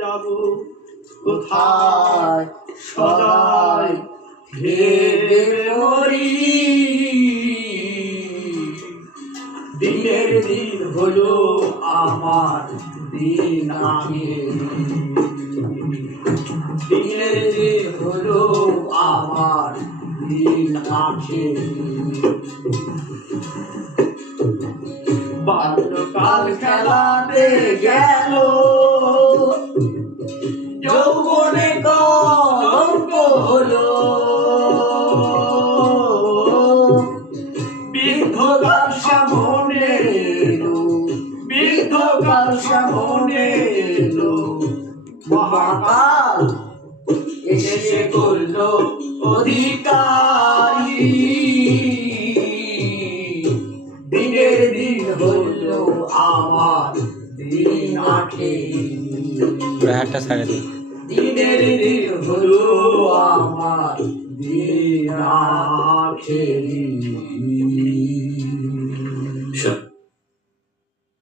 যাব কোথায় সদাই ভেবে মরি দিনের দিন হলো আমার দিন আগে দিনের দিন হলো আমার দিন আগে বাল্যকাল খেলাতে গেল যৌবনে কলঙ্ক হলো বৃদ্ধকাল সামনে এলো বৃদ্ধকাল সামনে এলো মহাকাল এসে করলো অধিকারী দিনের দিন হলো আমার দিন আখেরি দিনের দিন হলো আমার দিন আখেরি।